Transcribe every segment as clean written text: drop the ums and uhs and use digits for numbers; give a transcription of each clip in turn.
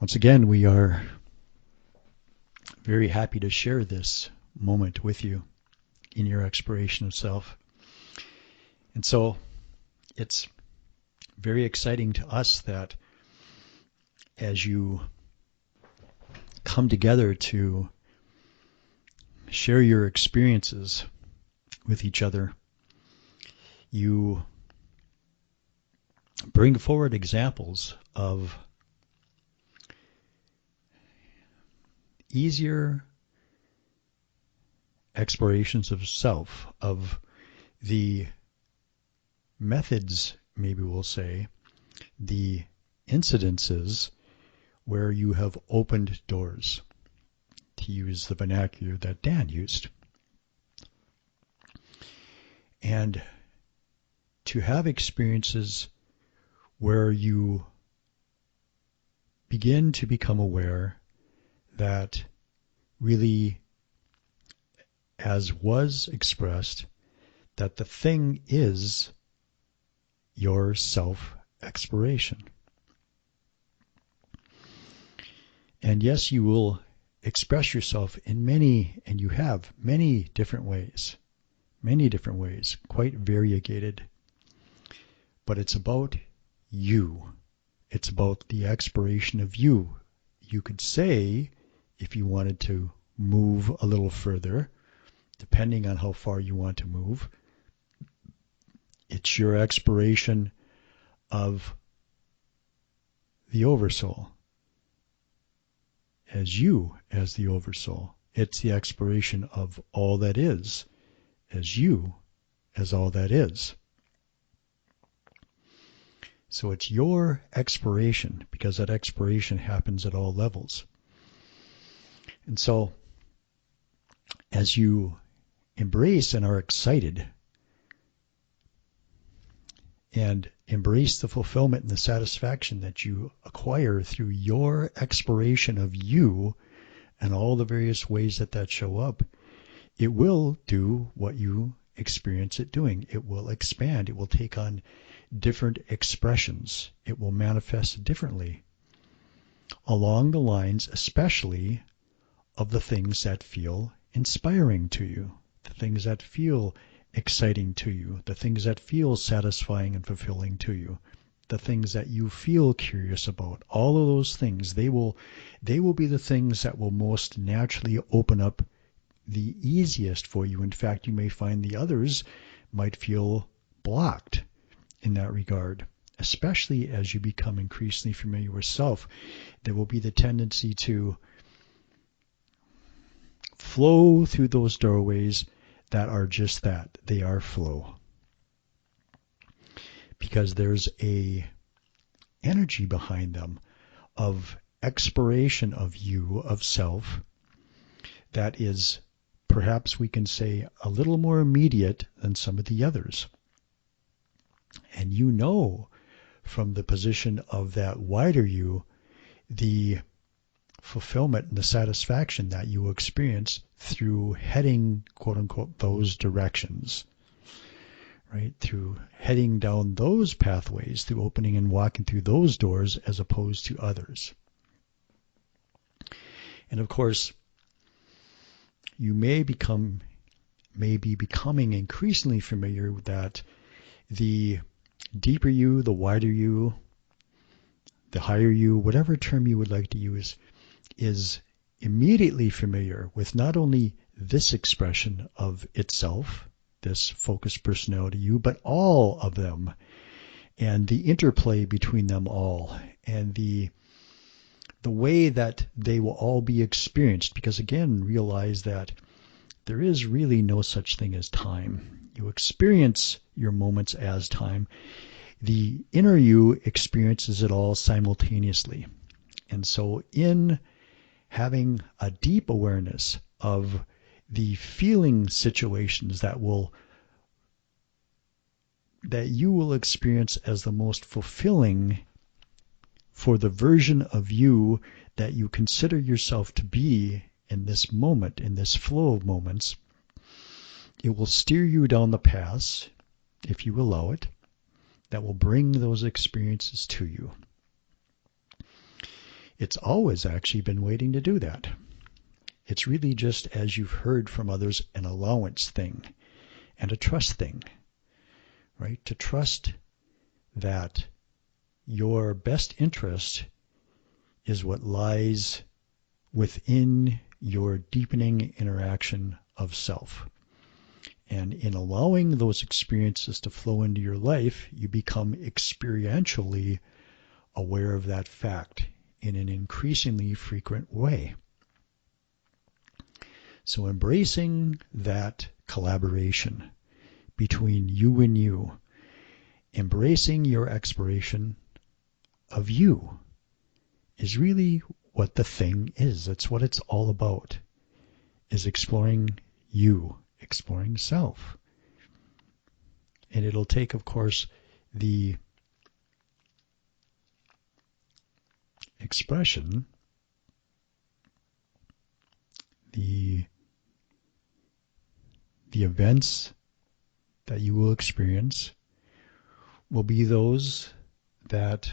Once again, we are very happy to share this moment with you in your exploration of self. And so it's very exciting to us that as you come together to share your experiences with each other, you bring forward examples of easier explorations of self, of the methods, maybe we'll say, the incidences where you have opened doors, to use the vernacular that Dan used. And to have experiences where you begin to become aware that really, as was expressed, that the thing is your self-exploration. And yes, you will express yourself in many, and you have many different ways, quite variegated. But it's about you. It's about the exploration of you. You could say, if you wanted to move a little further, depending on how far you want to move, it's your exploration of the Oversoul. As you, as the Oversoul. It's the exploration of all that is, as you, as all that is. So it's your exploration, because that exploration happens at all levels. And so, as you embrace and are excited, and embrace the fulfillment and the satisfaction that you acquire through your exploration of you and all the various ways that show up, it will do what you experience it doing. It will expand. It will take on different expressions. It will manifest differently along the lines, especially, of the things that feel inspiring to you, the things that feel exciting to you, the things that feel satisfying and fulfilling to you, the things that you feel curious about. All of those things, they will be the things that will most naturally open up the easiest for you. In fact, you may find the others might feel blocked in that regard, especially as you become increasingly familiar with self. There will be the tendency to flow through those doorways that are just that. They are flow. Because there's a energy behind them of exploration of you, of self, that is, perhaps we can say, a little more immediate than some of the others. And you know, from the position of that wider you, the fulfillment and the satisfaction that you will experience through heading, quote unquote, those directions, right? Through heading down those pathways, through opening and walking through those doors as opposed to others. And of course, you may be becoming increasingly familiar with that the deeper you, the wider you, the higher you, whatever term you would like to use, is immediately familiar with not only this expression of itself, this focused personality you, but all of them, and the interplay between them all, and the way that they will all be experienced. Because again, realize that there is really no such thing as time. You experience your moments as time. The inner you experiences it all simultaneously. And so in having a deep awareness of the feeling situations that you will experience as the most fulfilling for the version of you that you consider yourself to be in this moment, in this flow of moments, it will steer you down the paths, if you allow it, that will bring those experiences to you. It's always actually been waiting to do that. It's really just, as you've heard from others, an allowance thing and a trust thing, right? To trust that your best interest is what lies within your deepening interaction of self. And in allowing those experiences to flow into your life, you become experientially aware of that fact in an increasingly frequent way. So embracing that collaboration between you and you, embracing your exploration of you, is really what the thing is. That's what it's all about, is exploring you, exploring self. And it'll take, of course, the expression, the events that you will experience will be those that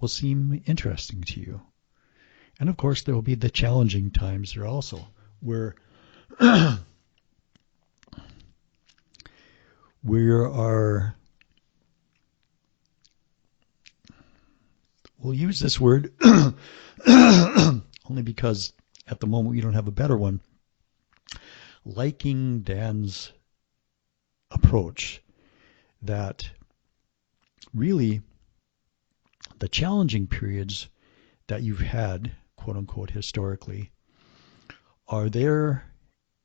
will seem interesting to you. And of course, there will be the challenging times there also, where we'll use this word only because at the moment we don't have a better one, liking Dan's approach, that really the challenging periods that you've had, quote unquote, historically, are there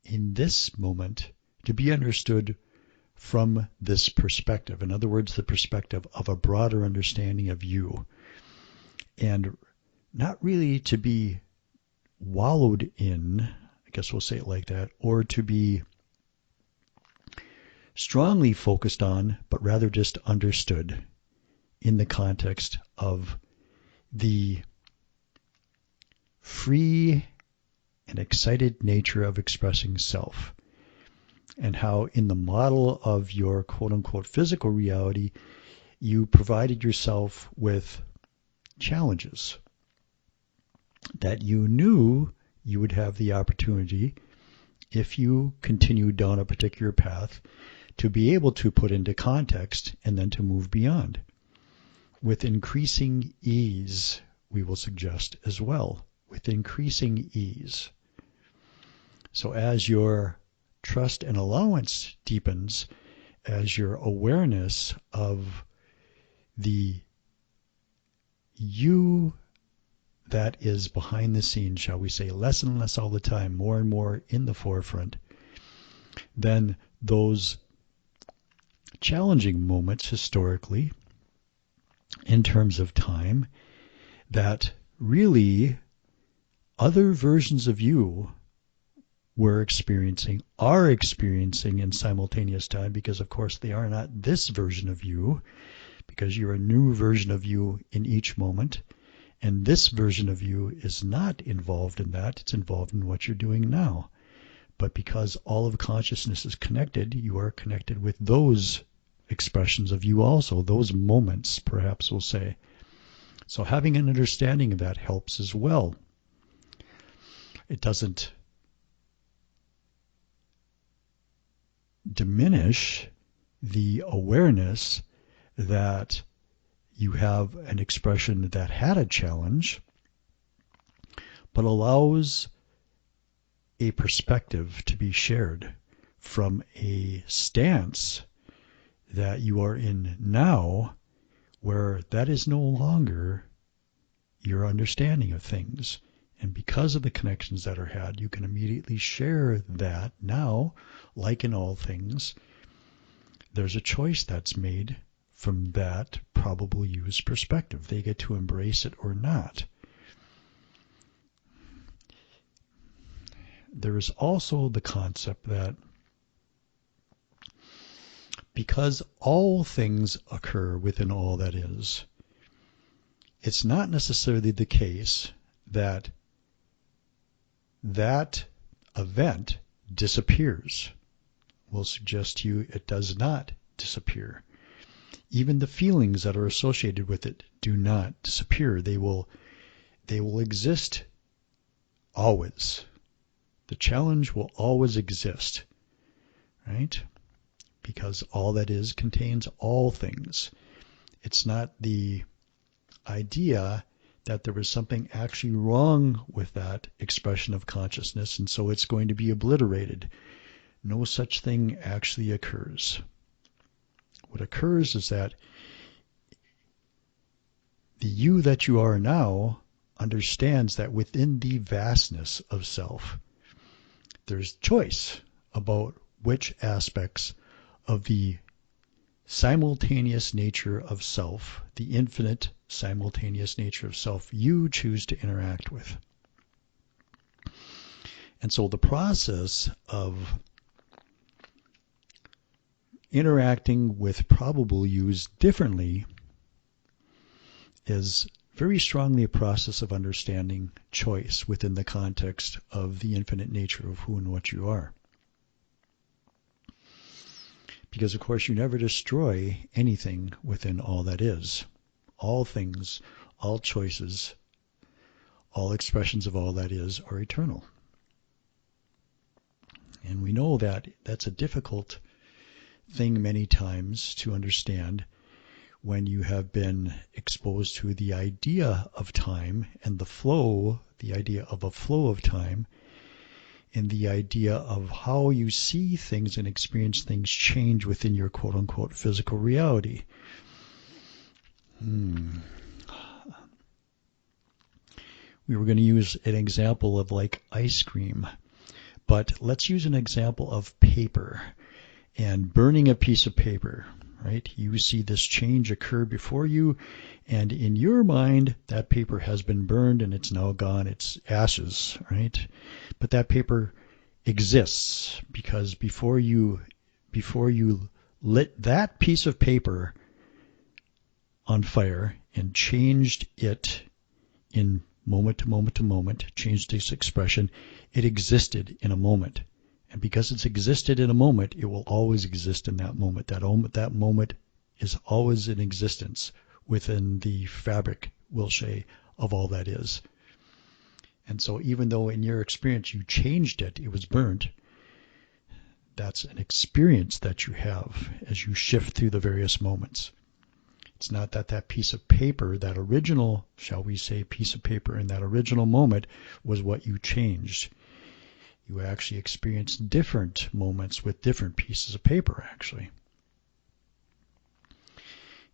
in this moment to be understood from this perspective. In other words, the perspective of a broader understanding of you. And not really to be wallowed in, I guess we'll say it like that, or to be strongly focused on, but rather just understood in the context of the free and excited nature of expressing self, and how in the model of your quote-unquote physical reality, you provided yourself with challenges that you knew you would have the opportunity, if you continued down a particular path, to be able to put into context and then to move beyond. With increasing ease, we will suggest as well, with increasing ease. So as your trust and allowance deepens, as your awareness of the you that is behind the scenes, shall we say, less and less all the time, more and more in the forefront, then those challenging moments historically, in terms of time, that really other versions of you are experiencing in simultaneous time, because of course they are not this version of you, because you're a new version of you in each moment, and this version of you is not involved in that, it's involved in what you're doing now. But because all of consciousness is connected, you are connected with those expressions of you also, those moments, perhaps we'll say. So having an understanding of that helps as well. It doesn't diminish the awareness that you have an expression that had a challenge, but allows a perspective to be shared from a stance that you are in now, where that is no longer your understanding of things. And because of the connections that are had, you can immediately share that now, like in all things. There's a choice that's made from that probable use perspective. They get to embrace it or not. There is also the concept that because all things occur within all that is, it's not necessarily the case that that event disappears. We'll suggest to you it does not disappear. Even the feelings that are associated with it do not disappear. They will they will exist always. The challenge will always exist, right? Because all that is contains all things. It's not the idea that there was something actually wrong with that expression of consciousness, and so it's going to be obliterated. No such thing actually occurs. What occurs is that the you that you are now understands that within the vastness of self, there's choice about which aspects of the simultaneous nature of self, the infinite simultaneous nature of self, you choose to interact with. And so the process of interacting with probable yous differently is very strongly a process of understanding choice within the context of the infinite nature of who and what you are. Because, of course, you never destroy anything within all that is. All things, all choices, all expressions of all that is are eternal. And we know that that's a difficult thing many times to understand when you have been exposed to the idea of time and the flow, the idea of a flow of time, and the idea of how you see things and experience things change within your quote-unquote physical reality. We were going to use an example of like ice cream, but let's use an example of paper and burning a piece of paper, right? You see this change occur before you, and in your mind, that paper has been burned and it's now gone. It's ashes, right? But that paper exists because before you lit that piece of paper on fire and changed it in moment to moment to moment, changed its expression, it existed in a moment. And because it's existed in a moment, it will always exist in that moment. That moment is always in existence within the fabric, we'll say, of all that is. And so even though in your experience you changed it, it was burnt, that's an experience that you have as you shift through the various moments. It's not that that piece of paper, that original, shall we say, piece of paper in that original moment was what you changed. You actually experience different moments with different pieces of paper, actually.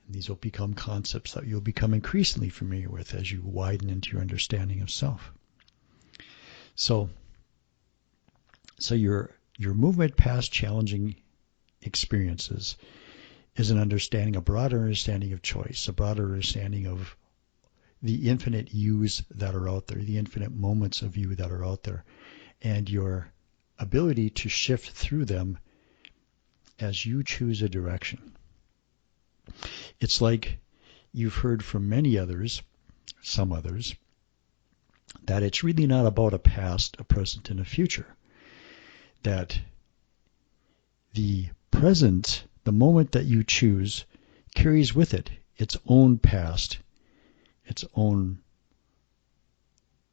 And these will become concepts that you'll become increasingly familiar with as you widen into your understanding of self. So your movement past challenging experiences is an understanding, a broader understanding of choice, a broader understanding of the infinite yous that are out there, the infinite moments of you that are out there, and your ability to shift through them as you choose a direction. It's like you've heard from many others, some others, that it's really not about a past, a present, and a future. That the present, the moment that you choose, carries with it its own past, its own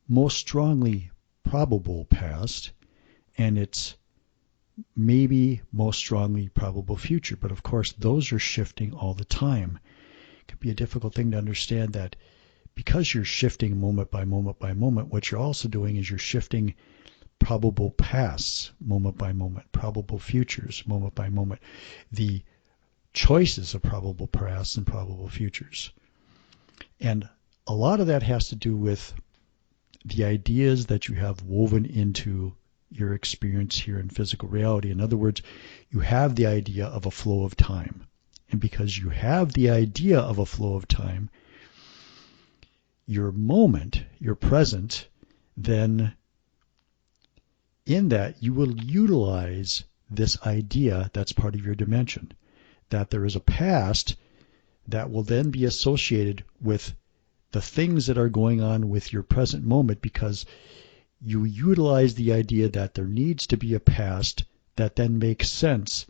most strongly probable past, and its maybe most strongly probable future. But of course, those are shifting all the time. It can be a difficult thing to understand that because you're shifting moment by moment by moment, what you're also doing is you're shifting probable pasts moment by moment, probable futures moment by moment, the choices of probable pasts and probable futures. And a lot of that has to do with the ideas that you have woven into your experience here in physical reality. In other words, you have the idea of a flow of time. And because you have the idea of a flow of time, your moment, your present, then in that you will utilize this idea that's part of your dimension, that there is a past that will then be associated with the things that are going on with your present moment, because you utilize the idea that there needs to be a past that then makes sense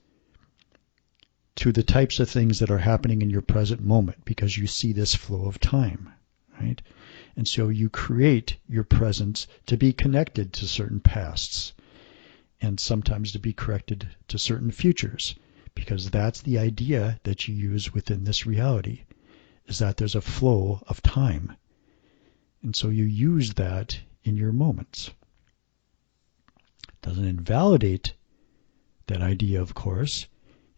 to the types of things that are happening in your present moment, because you see this flow of time, right? And so you create your presence to be connected to certain pasts and sometimes to be connected to certain futures, because that's the idea that you use within this reality, is that there's a flow of time. And so you use that in your moments. Doesn't invalidate that idea, of course.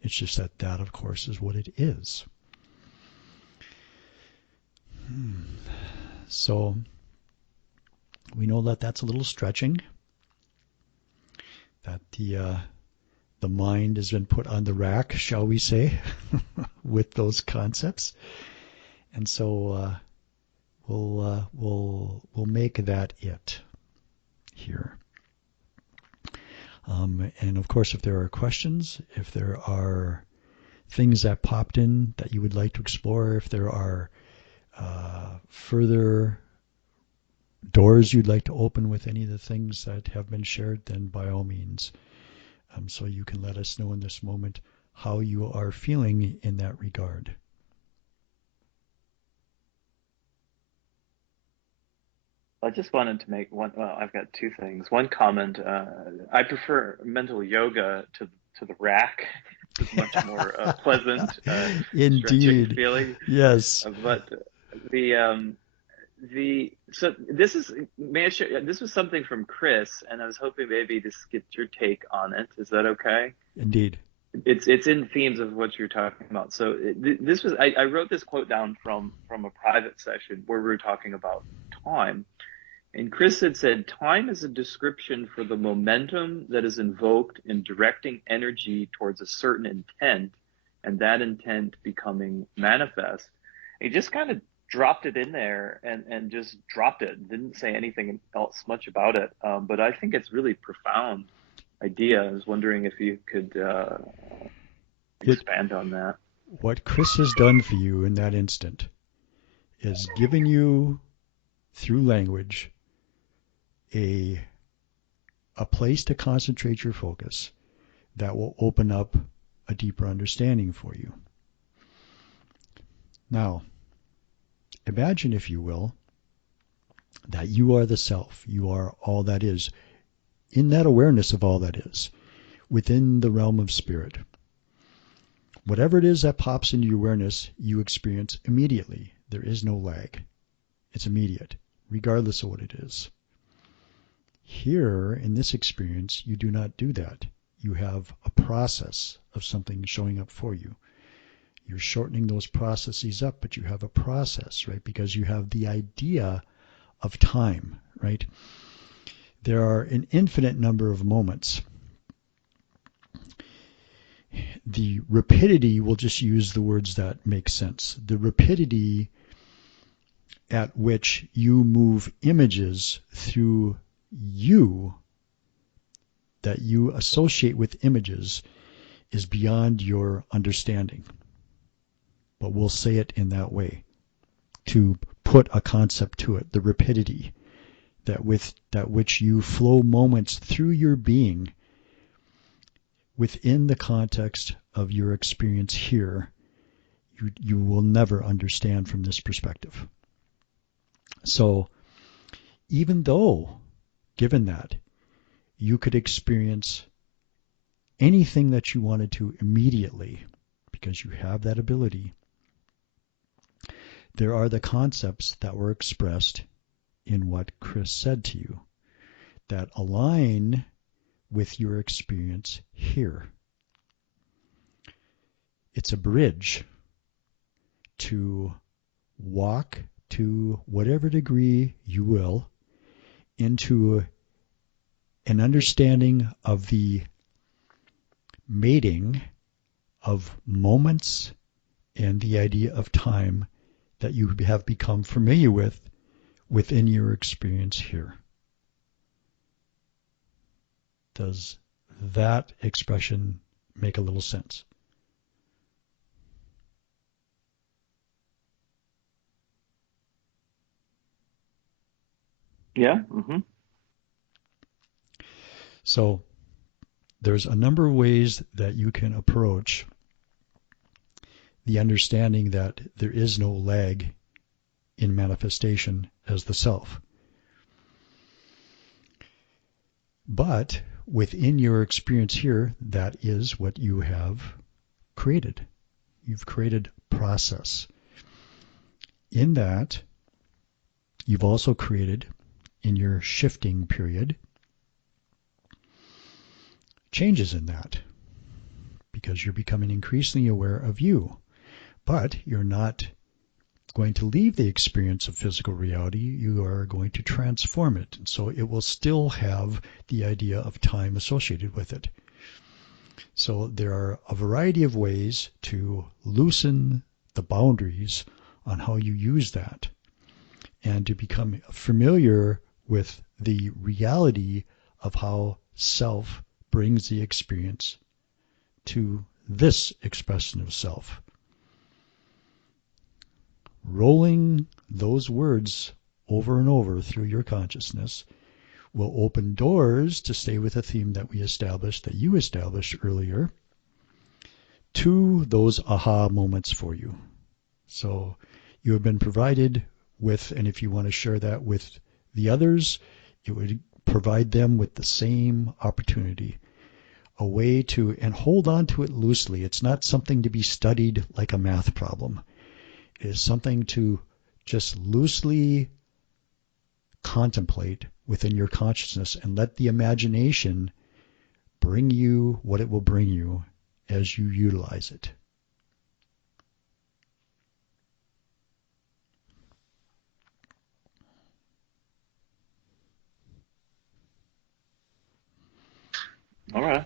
It's just that that, of course, is what it is. So we know that that's a little stretching, that the mind has been put on the rack, shall we say, with those concepts. And so we'll make that it here. And of course, if there are questions, if there are things that popped in that you would like to explore, if there are further doors you'd like to open with any of the things that have been shared, then by all means. So you can let us know in this moment how you are feeling in that regard. I just wanted to make one. Well, I've got two things. One comment: I prefer mental yoga to the rack. It's much more pleasant, stretching Indeed. feeling. Yes. But so this is, may I share? This was something from Chris, and I was hoping maybe to get your take on it. Is that okay? Indeed. It's in themes of what you're talking about. So this was, I wrote this quote down from a private session where we were talking about time. And Chris had said, time is a description for the momentum that is invoked in directing energy towards a certain intent, and that intent becoming manifest. He just kind of dropped it in there and just dropped it. Didn't say anything else much about it. But I think it's really profound idea. I was wondering if you could expand on that. What Chris has done for you in that instant is given you, through language, a place to concentrate your focus that will open up a deeper understanding for you. Now, imagine, if you will, that you are the self. You are all that is. In that awareness of all that is, within the realm of spirit, whatever it is that pops into your awareness, you experience immediately. There is no lag. It's immediate, regardless of what it is. Here, in this experience, you do not do that. You have a process of something showing up for you. You're shortening those processes up, but you have a process, right? Because you have the idea of time, right? There are an infinite number of moments. The rapidity, we'll just use the words that make sense. The rapidity at which you move images through you, that you associate with images, is beyond your understanding. But we'll say it in that way to put a concept to it. The rapidity that which you flow moments through your being within the context of your experience here, you will never understand from this perspective. So even though, given that, you could experience anything that you wanted to immediately, because you have that ability, there are the concepts that were expressed in what Chris said to you that align with your experience here. It's a bridge to walk, to whatever degree you will, into an understanding of the mating of moments and the idea of time that you have become familiar with within your experience here. Does that expression make a little sense? Yeah. Mm-hmm. So there's a number of ways that you can approach the understanding that there is no lag in manifestation as the self. But within your experience here, that is what you have created. You've created process. In that, you've also created, in your shifting period, changes in that, because you're becoming increasingly aware of you. But you're not going to leave the experience of physical reality. You are going to transform it. And so it will still have the idea of time associated with it. So there are a variety of ways to loosen the boundaries on how you use that, and to become familiar with the reality of how self brings the experience to this expression of self. Rolling those words over and over through your consciousness will open doors, to stay with a theme that we established, that you established earlier, to those aha moments for you. So you have been provided with, and if you want to share that with the others, it would provide them with the same opportunity, a way to, and hold on to it loosely. It's not something to be studied like a math problem. It is something to just loosely contemplate within your consciousness, and let the imagination bring you what it will bring you as you utilize it. All right.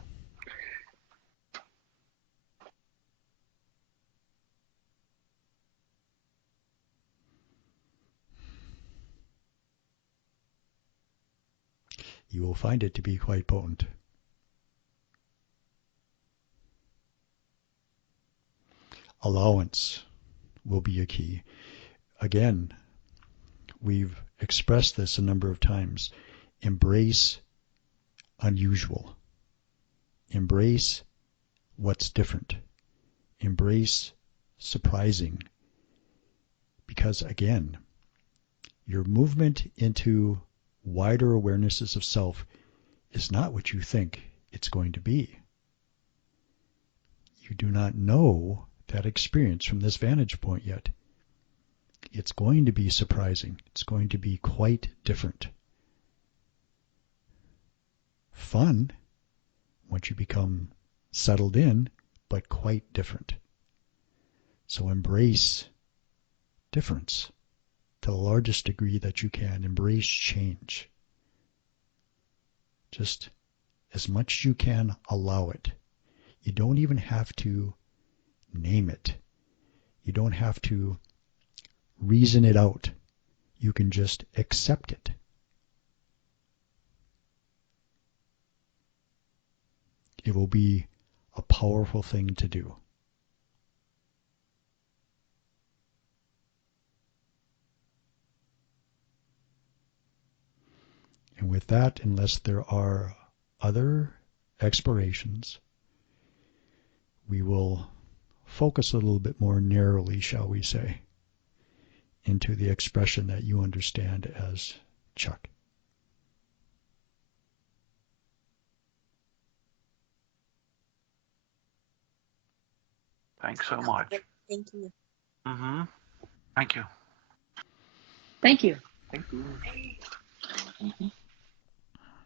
You will find it to be quite potent. Allowance will be a key. Again, we've expressed this a number of times. Embrace unusual. Embrace what's different. Embrace surprising. Because again, your movement into wider awarenesses of self is not what you think it's going to be. You do not know that experience from this vantage point yet. It's going to be surprising. It's going to be quite different. Fun once you become settled in, but quite different. So embrace difference to the largest degree that you can. Embrace change. Just as much as you can, allow it. You don't even have to name it. You don't have to reason it out. You can just accept it. It will be a powerful thing to do. And with that, unless there are other explorations, we will focus a little bit more narrowly, shall we say, into the expression that you understand as Chuck. Thanks so much. Thank you. Mm-hmm. Thank you. Thank you. Thank you. Mm-hmm.